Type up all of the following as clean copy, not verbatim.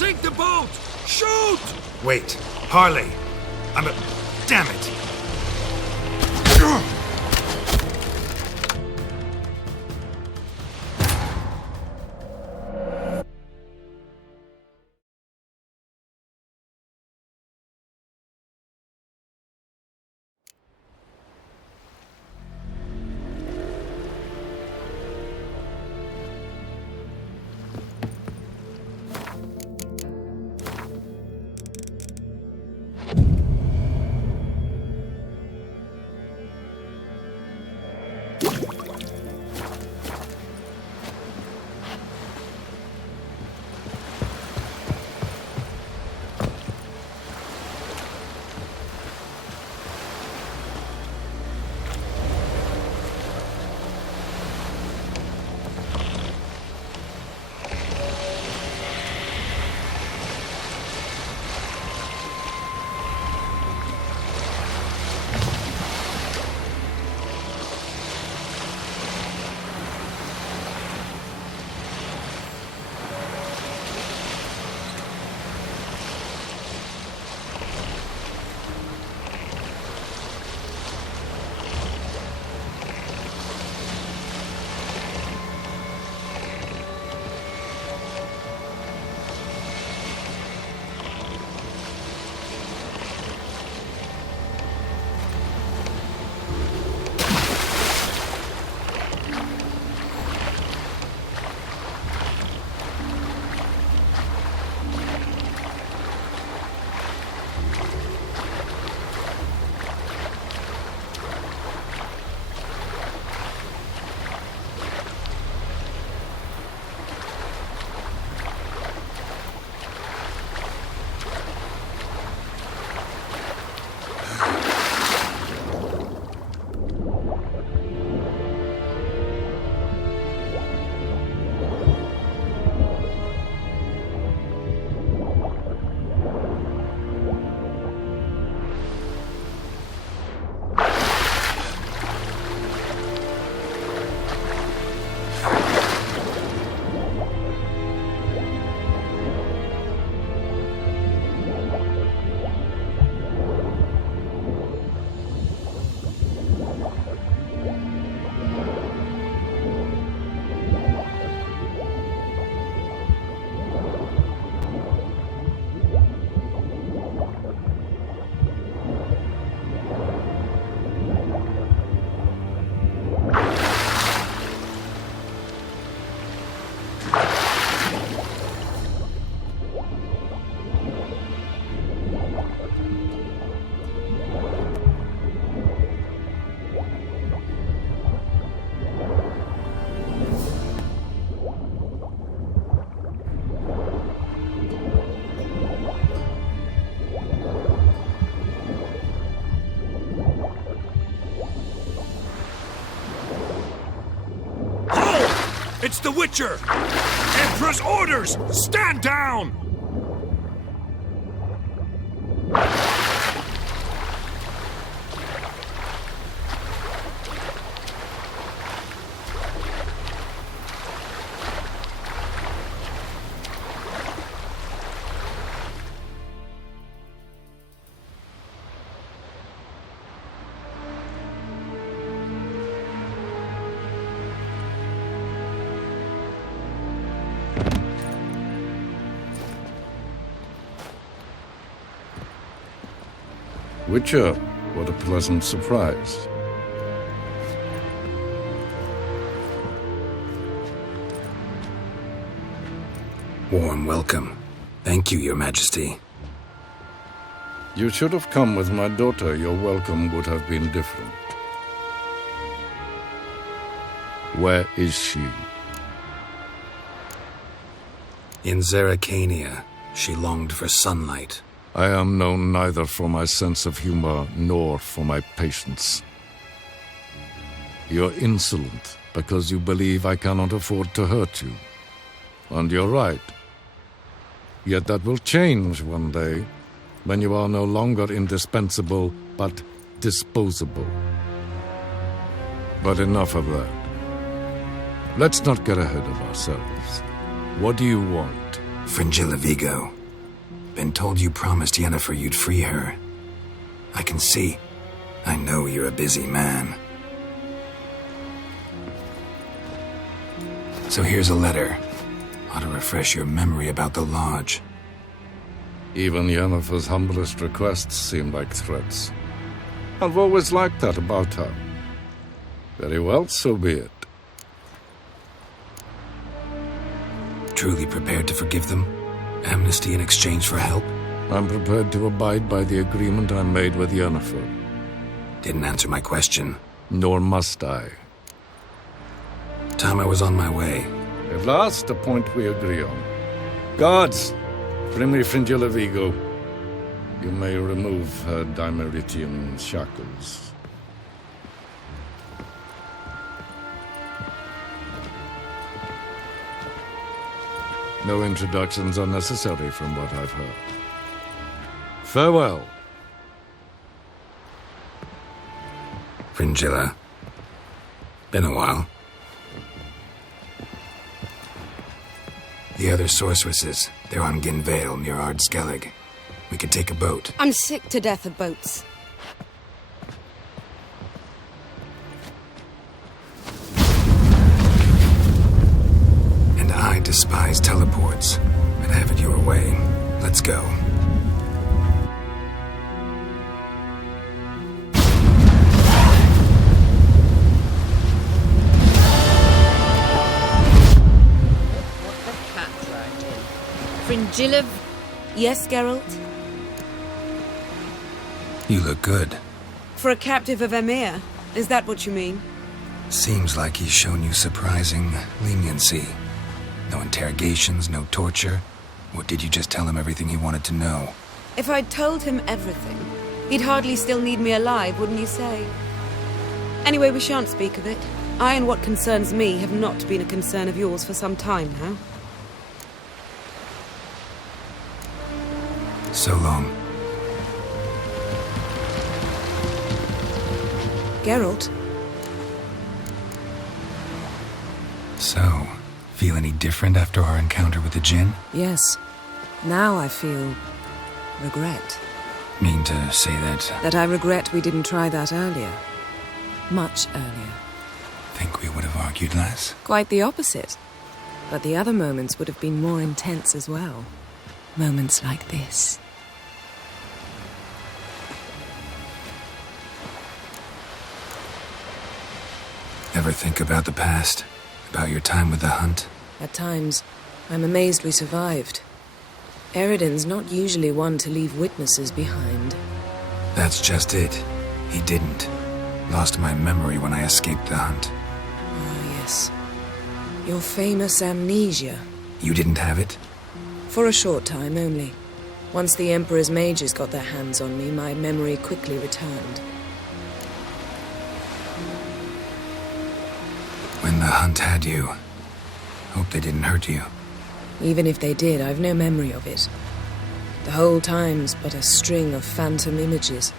sink the boat! Shoot! Wait, Harley. Damn it! It's the Witcher! Emperor's orders! Stand down! Witcher, what a pleasant surprise. Warm welcome. Thank you, Your Majesty. You should have come with my daughter. Your welcome would have been different. Where is she? In Zeracania, she longed for sunlight. I am known neither for my sense of humor nor for my patience. You're insolent because you believe I cannot afford to hurt you. And you're right. Yet that will change one day, when you are no longer indispensable, but disposable. But enough of that. Let's not get ahead of ourselves. What do you want? Fringilla Vigo. Been told you promised Yennefer you'd free her. I can see. I know you're a busy man. So here's a letter. Ought to refresh your memory about the lodge. Even Yennefer's humblest requests seem like threats. I've always liked that about her. Very well, so be it. Truly prepared to forgive them? Amnesty in exchange for help? I'm prepared to abide by the agreement I made with Yennefer. Didn't answer my question. Nor must I. Time I was on my way. At last, a point we agree on. Guards, bring me Fringilla Vigo. You may remove her Dimeritian shackles. No introductions are necessary from what I've heard. Farewell. Fringilla. Been a while. The other sorceresses, they're on Ginvale near Ardskellig. We could take a boat. I'm sick to death of boats. And I despise teleports. But have it your way. Let's go. Fringilla... Yes, Geralt? You look good. For a captive of Emir, is that what you mean? Seems like he's shown you surprising leniency. No interrogations, no torture. Or did you just tell him everything he wanted to know? If I'd told him everything, he'd hardly still need me alive, wouldn't you say? Anyway, we shan't speak of it. I and what concerns me have not been a concern of yours for some time now. So long. Geralt? So, feel any different after our encounter with the Djinn? Yes. Now I feel... regret. Mean to say that... That I regret we didn't try that earlier. Much earlier. Think we would have argued less? Quite the opposite. But the other moments would have been more intense as well. Moments like this. Ever think about the past? About your time with the hunt? At times, I'm amazed we survived. Eridan's not usually one to leave witnesses behind. That's just it. He didn't. Lost my memory when I escaped the hunt. Ah, yes. Your famous amnesia. You didn't have it? For a short time only. Once the Emperor's mages got their hands on me, my memory quickly returned. When the hunt had you, hope they didn't hurt you. Even if they did, I've no memory of it. The whole time's but a string of phantom images.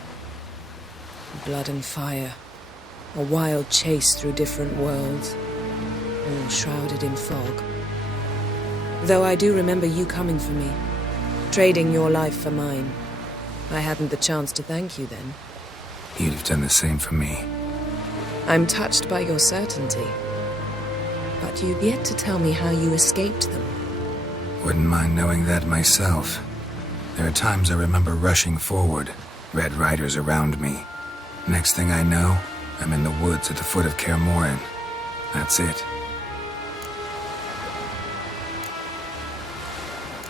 Blood and fire. A wild chase through different worlds. All shrouded in fog. Though I do remember you coming for me. Trading your life for mine. I hadn't the chance to thank you then. You'd have done the same for me. I'm touched by your certainty. But you've yet to tell me how you escaped them. Wouldn't mind knowing that myself. There are times I remember rushing forward, Red Riders around me. Next thing I know, I'm in the woods at the foot of Kaer Morhen. That's it.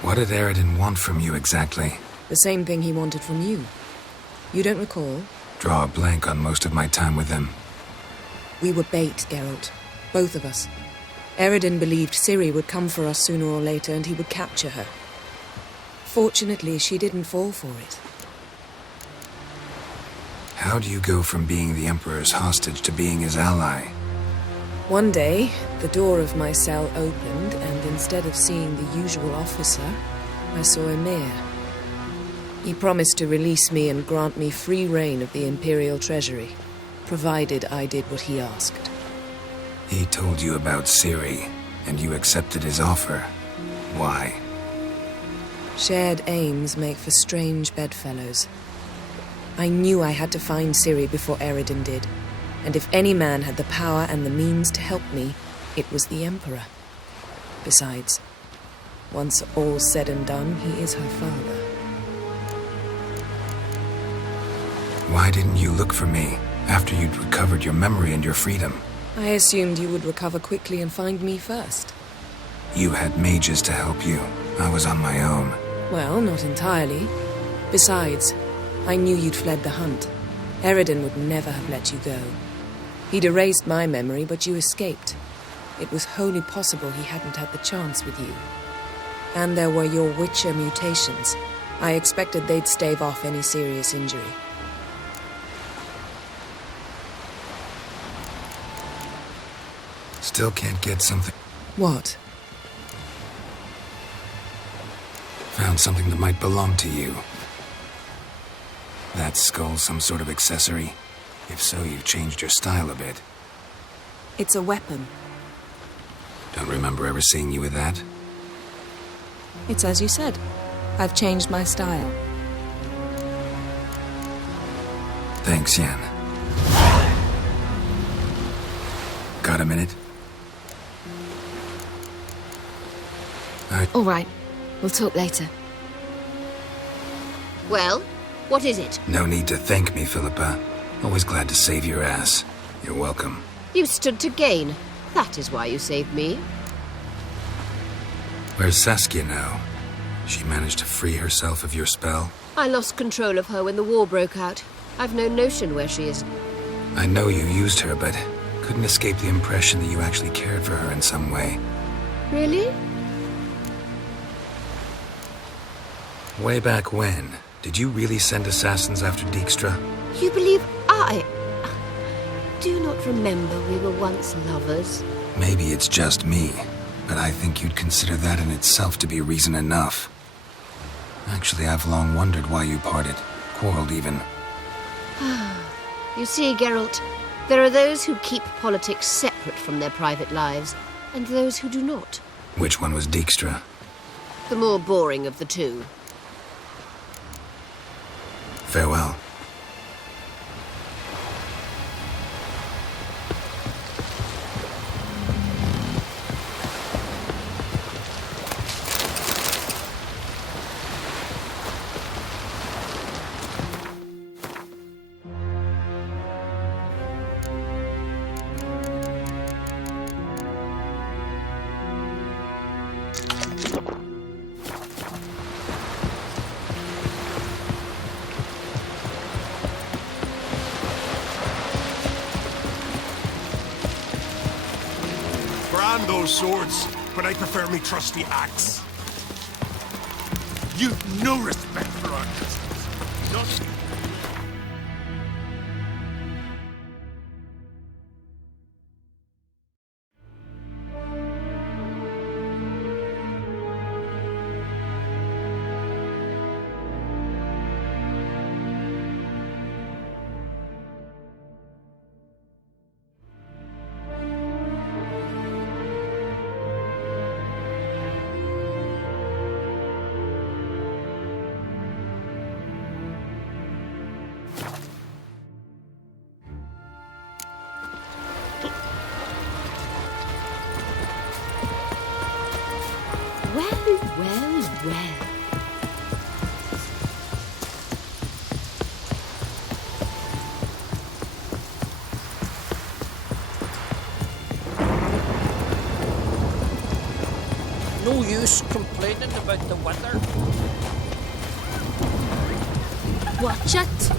What did Eridan want from you exactly? The same thing he wanted from you. You don't recall? Draw a blank on most of my time with him. We were bait, Geralt. Both of us. Eridan believed Ciri would come for us sooner or later and he would capture her. Fortunately, she didn't fall for it. How do you go from being the Emperor's hostage to being his ally? One day, the door of my cell opened, and instead of seeing the usual officer, I saw Emir. He promised to release me and grant me free reign of the Imperial Treasury, provided I did what he asked. He told you about Ciri, and you accepted his offer. Why? Shared aims make for strange bedfellows. I knew I had to find Ciri before Eredin did, and if any man had the power and the means to help me, it was the Emperor. Besides, once all's said and done, he is her father. Why didn't you look for me after you'd recovered your memory and your freedom? I assumed you would recover quickly and find me first. You had mages to help you. I was on my own. Well, not entirely. Besides, I knew you'd fled the hunt. Eredin would never have let you go. He'd erased my memory, but you escaped. It was wholly possible he hadn't had the chance with you. And there were your Witcher mutations. I expected they'd stave off any serious injury. Still can't get something. What? Found something that might belong to you. That skull some sort of accessory? If so, you've changed your style a bit. It's a weapon. Don't remember ever seeing you with that? It's as you said. I've changed my style. Thanks, Yen. Got a minute? All right. We'll talk later. Well, what is it? No need to thank me, Philippa. Always glad to save your ass. You're welcome. You stood to gain. That is why you saved me. Where's Saskia now? She managed to free herself of your spell? I lost control of her when the war broke out. I've no notion where she is. I know you used her, but couldn't escape the impression that you actually cared for her in some way. Really? Way back when? Did you really send assassins after Dijkstra? You believe I... Do you not remember we were once lovers? Maybe it's just me, but I think you'd consider that in itself to be reason enough. Actually, I've long wondered why you parted. Quarreled even. You see, Geralt, there are those who keep politics separate from their private lives, and those who do not. Which one was Dijkstra? The more boring of the two. Farewell. Brand those swords, but I prefer me trusty axe. You've no respect for our customs. Not... Well. No use complaining about the weather. Watch it.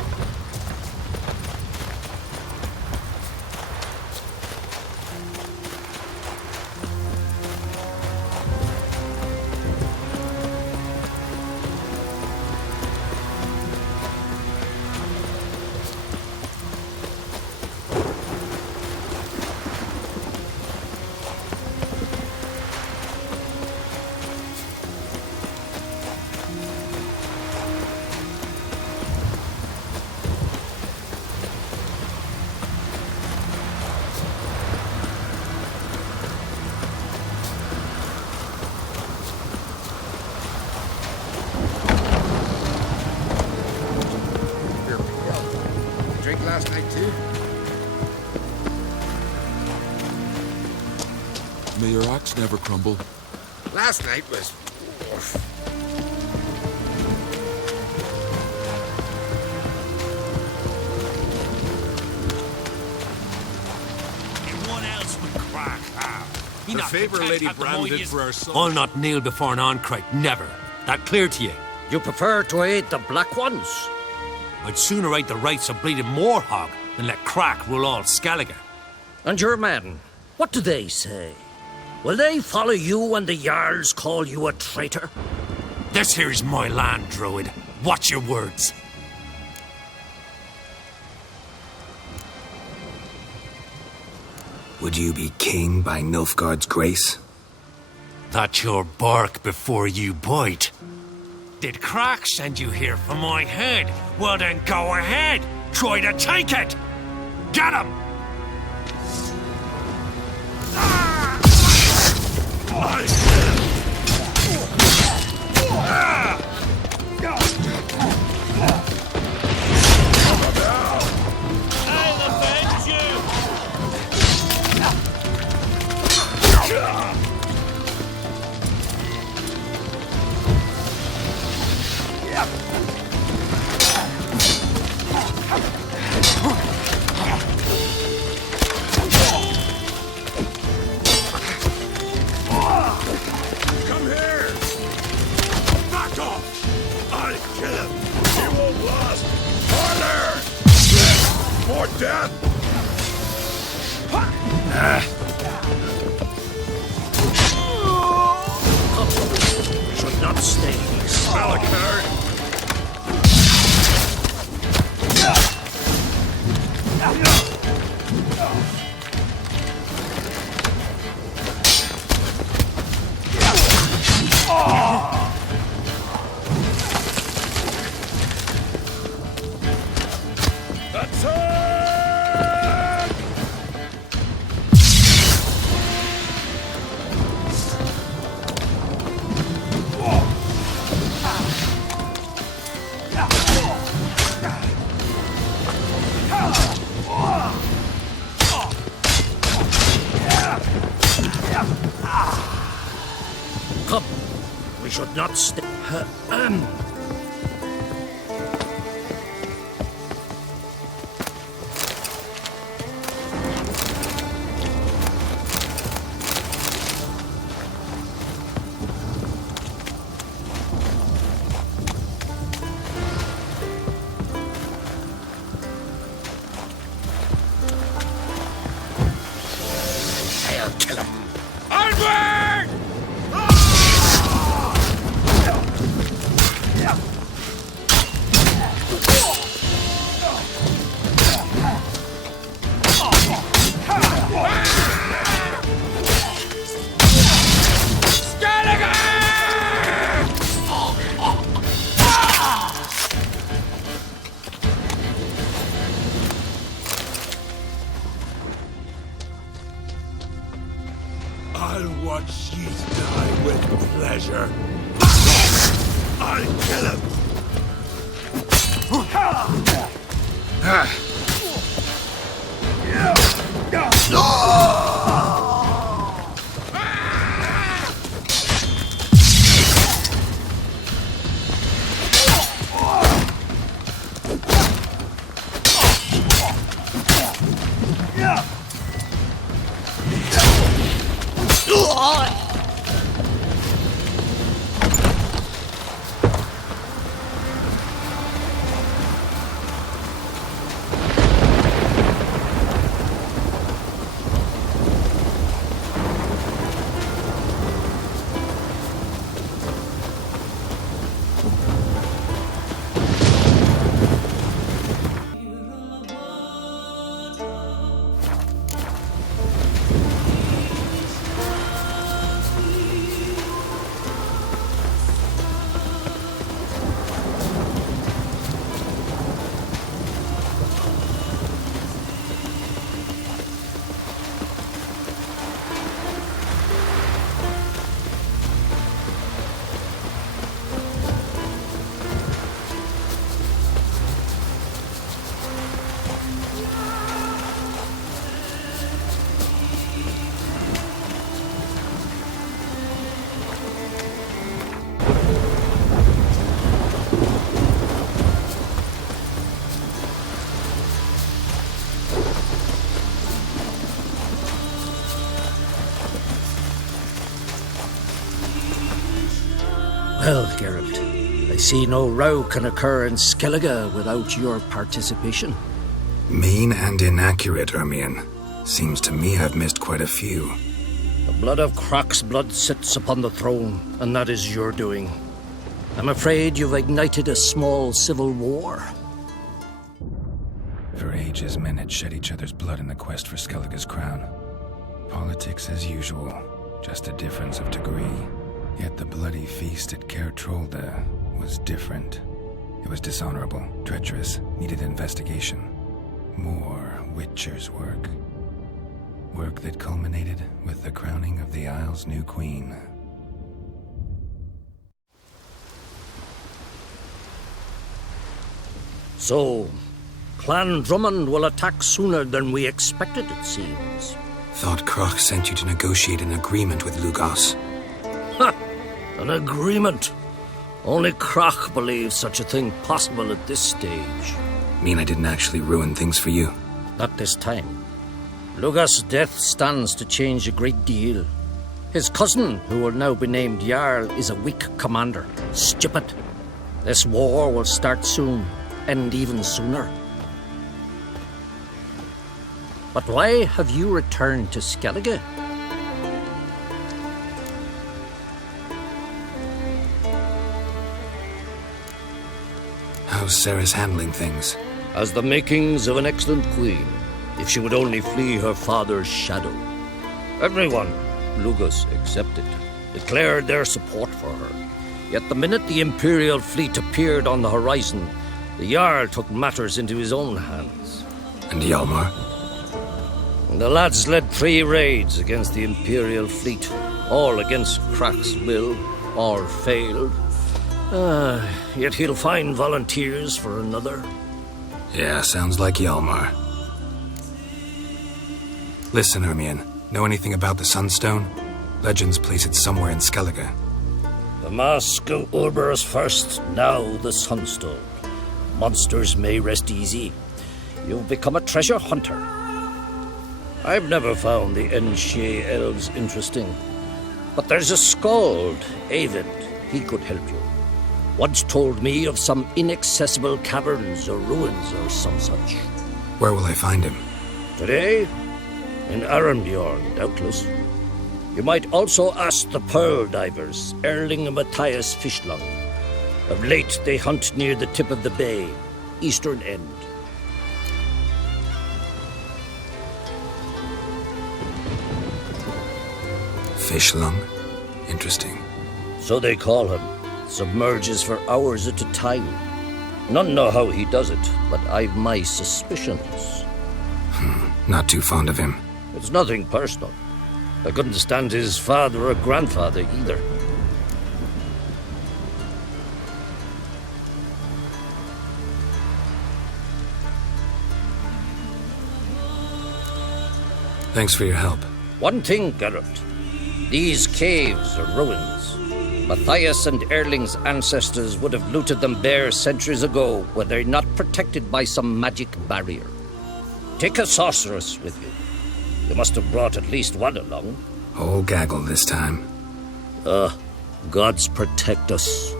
May your axe never crumble. Last night was... And what else would Crack have? He The not favour content Lady at the branded moyes? for our son. I'll not kneel before an Oncrite, never. That clear to you? You prefer to aid the Black Ones? I'd sooner aid the rights of bleeding Moorhog than let Crack rule all Skellige. And your men, what do they say? Will they follow you when the Jarls call you a traitor? This here is my land, Druid. Watch your words. Would you be king by Nilfgaard's grace? That's your bark before you bite. Did Crack send you here for my head? Well then go ahead. Try to take it. Get him! Come here! Back off! I'll kill him! He won't last! Harder! More death! We should not stay here. Smell a card! Come, we should not stay. I'll kill him! Onward! I'll watch ye die with pleasure. I'll kill him! Well, Geralt, I see no row can occur in Skellige without your participation. Mean and inaccurate, Ermion. Seems to me I've missed quite a few. The blood of Croc's blood sits upon the throne, and that is your doing. I'm afraid you've ignited a small civil war. For ages, men had shed each other's blood in the quest for Skellige's crown. Politics as usual, just a difference of degree. Yet the bloody feast at Caer Trolde was different. It was dishonorable, treacherous, needed investigation. More Witcher's work. Work that culminated with the crowning of the Isle's new queen. So, Clan Drummond will attack sooner than we expected, it seems. Thought Croc sent you to negotiate an agreement with Lugos. Ha! An agreement? Only Croc believes such a thing possible at this stage. Mean I didn't actually ruin things for you? Not this time. Lugos' death stands to change a great deal. His cousin, who will now be named Jarl, is a weak commander. Stupid. This war will start soon, end even sooner. But why have you returned to Skellige? How's Sarah's handling things? Has the makings of an excellent queen, if she would only flee her father's shadow. Everyone, Lugos excepted, declared their support for her. Yet the minute the Imperial fleet appeared on the horizon, the Jarl took matters into his own hands. And Hjalmar? The lads led 3 raids against the Imperial fleet, all against Croc's will, all failed. Yet he'll find volunteers for another. Yeah, sounds like Hjalmar. Listen, Ermion, know anything about the Sunstone? Legends place it somewhere in Skellige. The mask of Urber's first, now the Sunstone. Monsters may rest easy. You've become a treasure hunter. I've never found the Enshe elves interesting. But there's a skald, Avid. He could help you. Once told me of some inaccessible caverns or ruins or some such. Where will I find him? Today? In Arenbjorn, doubtless. You might also ask the pearl divers, Erling and Matthias Fishlung. Of late, they hunt near the tip of the bay, eastern end. Fishlung? Interesting. So they call him. Submerges for hours at a time. None know how he does it, but I've my suspicions. Not too fond of him. It's nothing personal. I couldn't stand his father or grandfather either. Thanks for your help. One thing, Geralt. These caves are ruins. Matthias and Erling's ancestors would have looted them bare centuries ago were they not protected by some magic barrier. Take a sorceress with you. You must have brought at least one along. Whole gaggle this time. Gods protect us.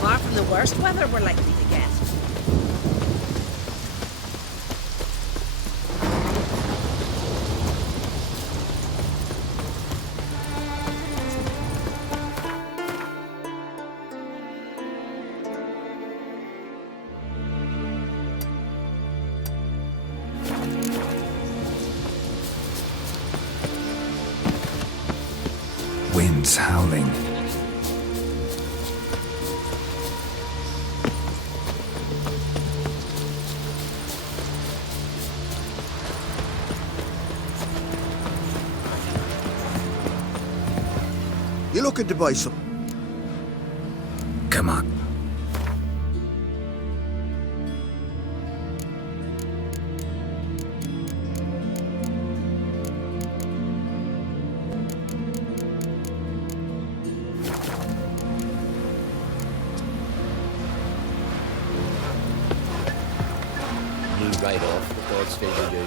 Far from the worst weather we're likely to get. Winds howling. You looking to buy some? Come on. Right off the God's favour you.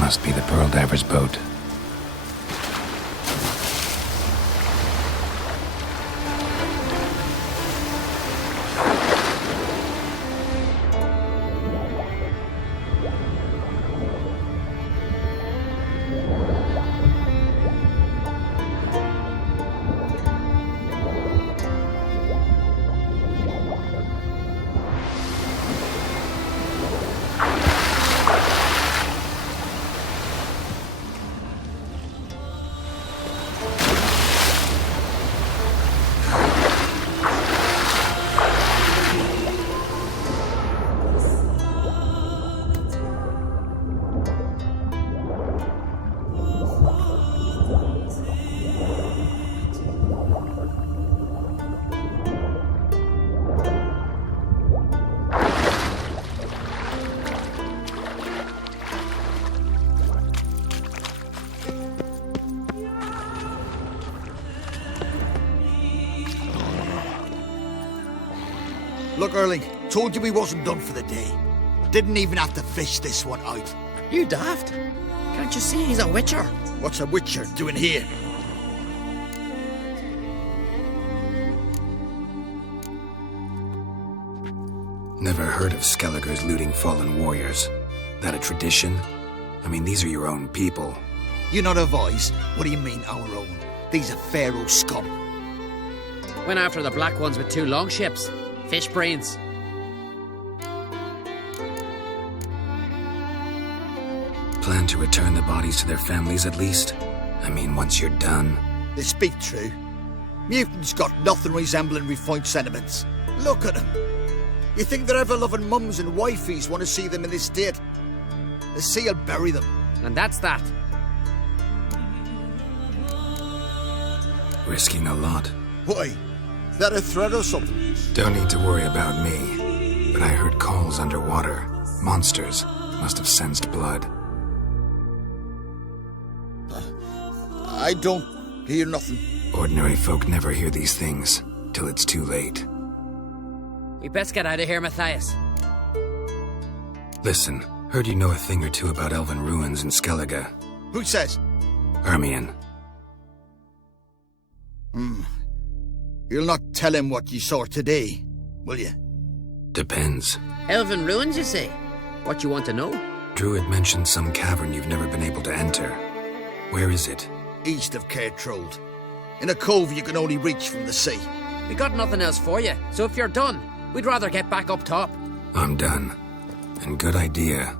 Must be the Pearl Diver's boat. Look, Erling, told you we wasn't done for the day. Didn't even have to fish this one out. You daft? Can't you see he's a witcher? What's a witcher doing here? Never heard of Skelliger's looting fallen warriors. That a tradition? I mean, these are your own people. You not advise? What do you mean, our own? These are Pharaoh scum. Went after the black ones with 2 longships. Fish brains. Plan to return the bodies to their families at least? I mean, once you're done. They speak true. Mutants got nothing resembling refined sentiments. Look at them. You think their ever-loving mums and wifeys want to see them in this state? The sea will bury them. And that's that. Risking a lot. Why? Is that a threat or something? Don't need to worry about me. But I heard calls underwater. Monsters must have sensed blood. I don't hear nothing. Ordinary folk never hear these things, till it's too late. We best get out of here, Matthias. Listen, heard you know a thing or two about elven ruins in Skellige. Who says? Ermion. You'll not tell him what you saw today, will you? Depends. Elven ruins, you say? What you want to know? Druid mentioned some cavern you've never been able to enter. Where is it? East of Cairtrold. In a cove you can only reach from the sea. We got nothing else for you, so if you're done, we'd rather get back up top. I'm done. And good idea.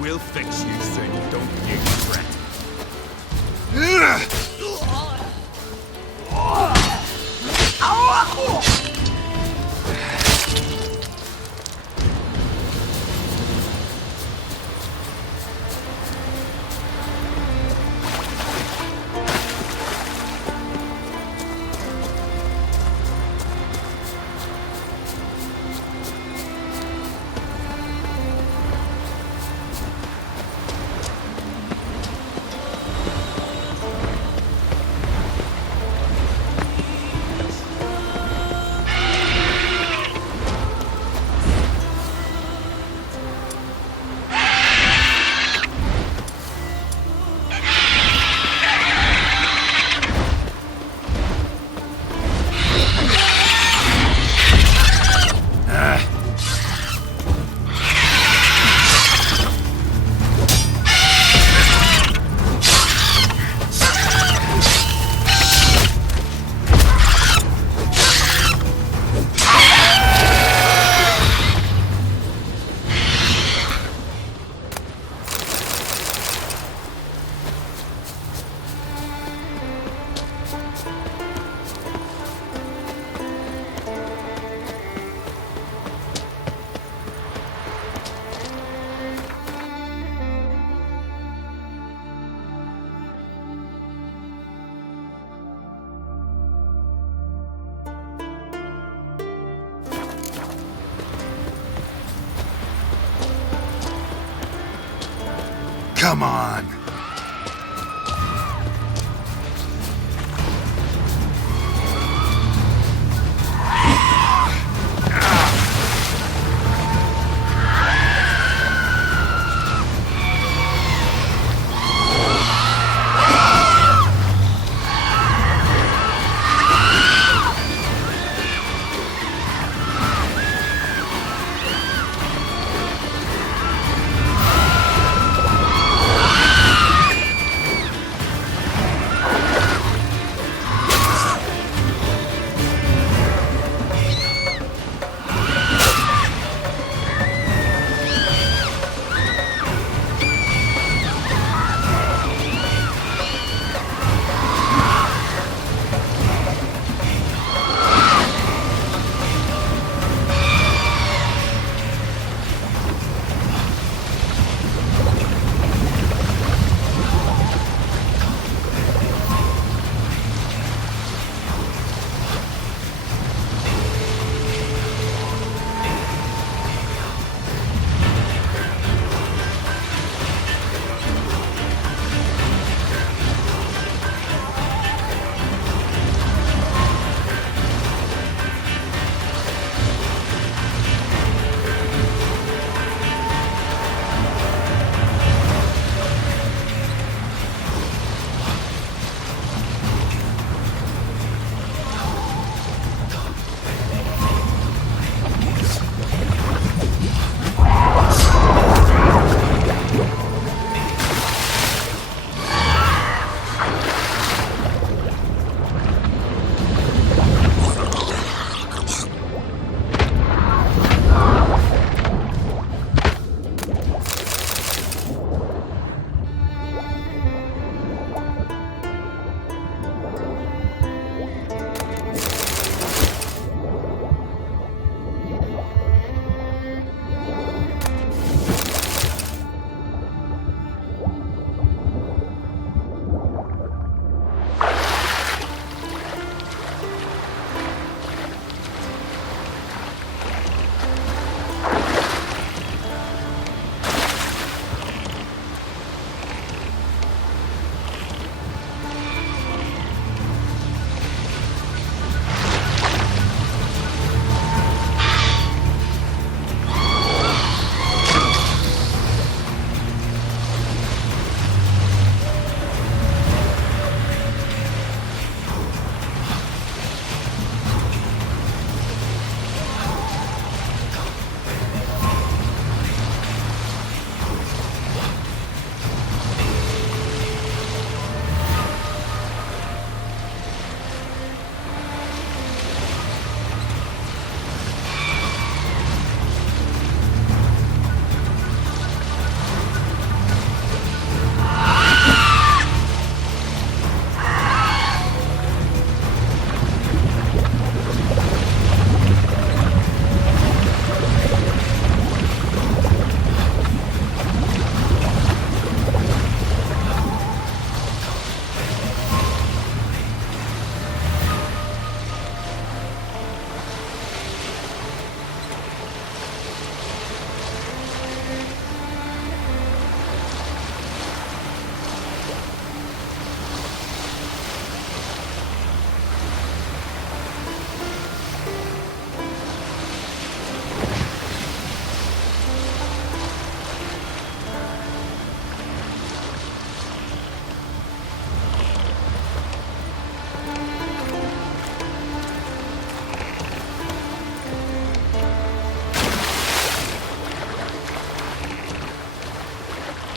We'll fix you soon, don't you fret. Come on.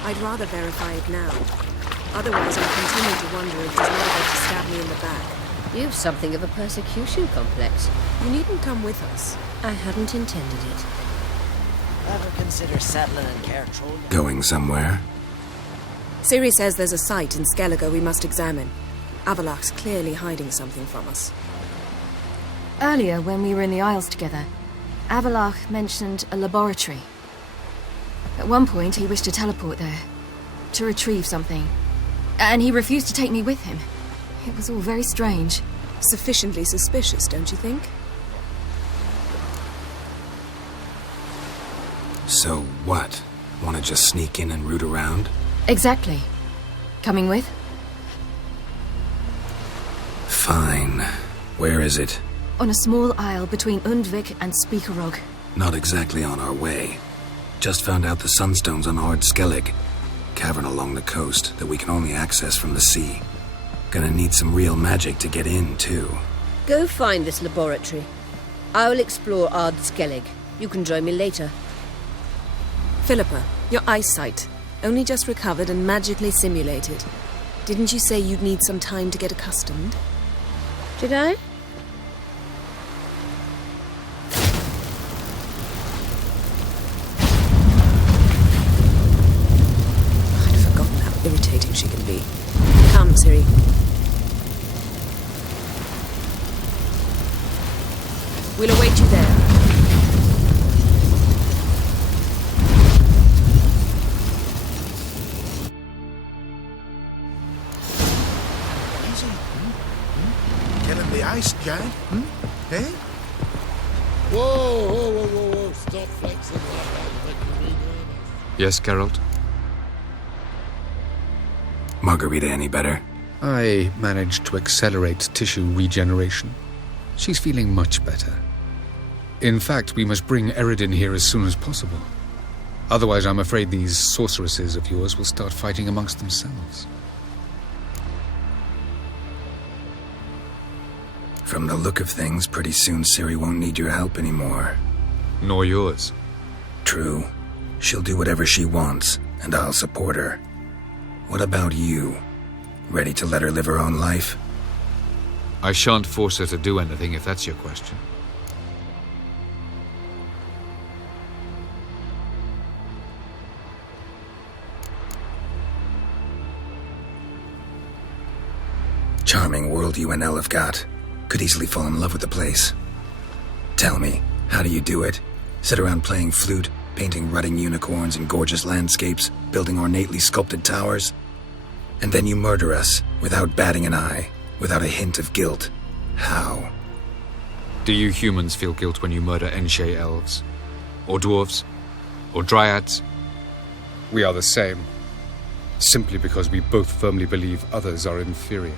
I'd rather verify it now. Otherwise, I'll continue to wonder if he's not about to stab me in the back. You've something of a persecution complex. You needn't come with us. I hadn't intended it. Ever consider settling in Cairtrol? Going somewhere? Ciri says there's a site in Skellige we must examine. Avalach's clearly hiding something from us. Earlier, when we were in the Isles together, Avalach mentioned a laboratory. At one point, he wished to teleport there, to retrieve something. And he refused to take me with him. It was all very strange. Sufficiently suspicious, don't you think? So what? Want to just sneak in and root around? Exactly. Coming with? Fine. Where is it? On a small isle between Undvik and Speakerog. Not exactly on our way. Just found out the sunstone's on Ard Skellig. Cavern along the coast that we can only access from the sea. Gonna need some real magic to get in, too. Go find this laboratory. I will explore Ard Skellig. You can join me later. Philippa, your eyesight. Only just recovered and magically simulated. Didn't you say you'd need some time to get accustomed? Did I? I'd forgotten how irritating she can be. Come, Ciri. We'll await you there. Killing the ice giant? Hey? Whoa, stop flexing like. Yes, Geralt? Margarita any better? I managed to accelerate tissue regeneration. She's feeling much better. In fact, we must bring Eredin here as soon as possible. Otherwise, I'm afraid these sorceresses of yours will start fighting amongst themselves. From the look of things, pretty soon Ciri won't need your help anymore. Nor yours. True. She'll do whatever she wants, and I'll support her. What about you? Ready to let her live her own life? I shan't force her to do anything, if that's your question. Charming world you and Elle have got. Could easily fall in love with the place. Tell me, how do you do it? Sit around playing flute, painting rutting unicorns and gorgeous landscapes, building ornately sculpted towers? And then you murder us, without batting an eye, without a hint of guilt. How? Do you humans feel guilt when you murder Enshe elves? Or dwarves? Or dryads? We are the same. Simply because we both firmly believe others are inferior.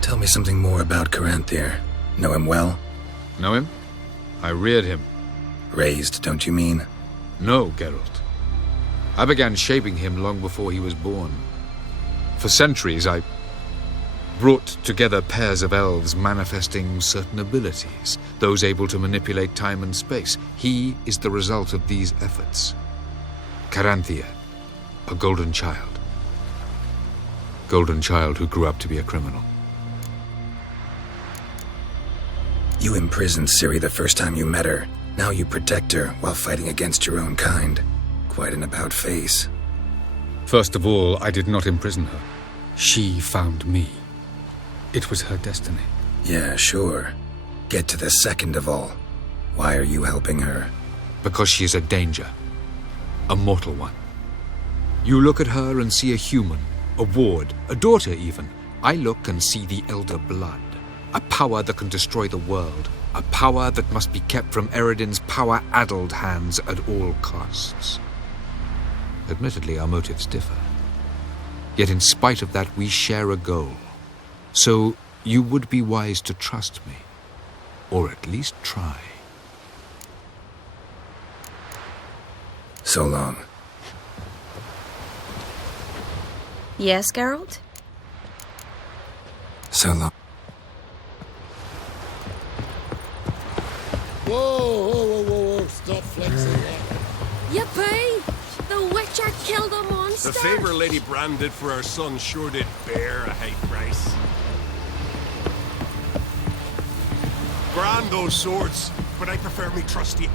Tell me something more about Caranthir. Know him well? Know him? I reared him. Raised, don't you mean? No, Geralt. I began shaping him long before he was born. For centuries, I brought together pairs of elves manifesting certain abilities, those able to manipulate time and space. He is the result of these efforts. Caranthir, a golden child. Golden child who grew up to be a criminal. You imprisoned Ciri the first time you met her. Now you protect her while fighting against your own kind. Quite an about-face. First of all, I did not imprison her. She found me. It was her destiny. Yeah, sure. Get to the second of all. Why are you helping her? Because she is a danger. A mortal one. You look at her and see a human, a ward, a daughter even. I look and see the elder blood. A power that can destroy the world. A power that must be kept from Eredin's power-addled hands at all costs. Admittedly, our motives differ. Yet in spite of that, we share a goal. So you would be wise to trust me. Or at least try. So long. Yes, Geralt? So long. Whoa, stop flexing like. Yippee! The Witcher killed a monster! The favor Lady Bran did for her son sure did bear a high price. Grand those swords, but I prefer me trusty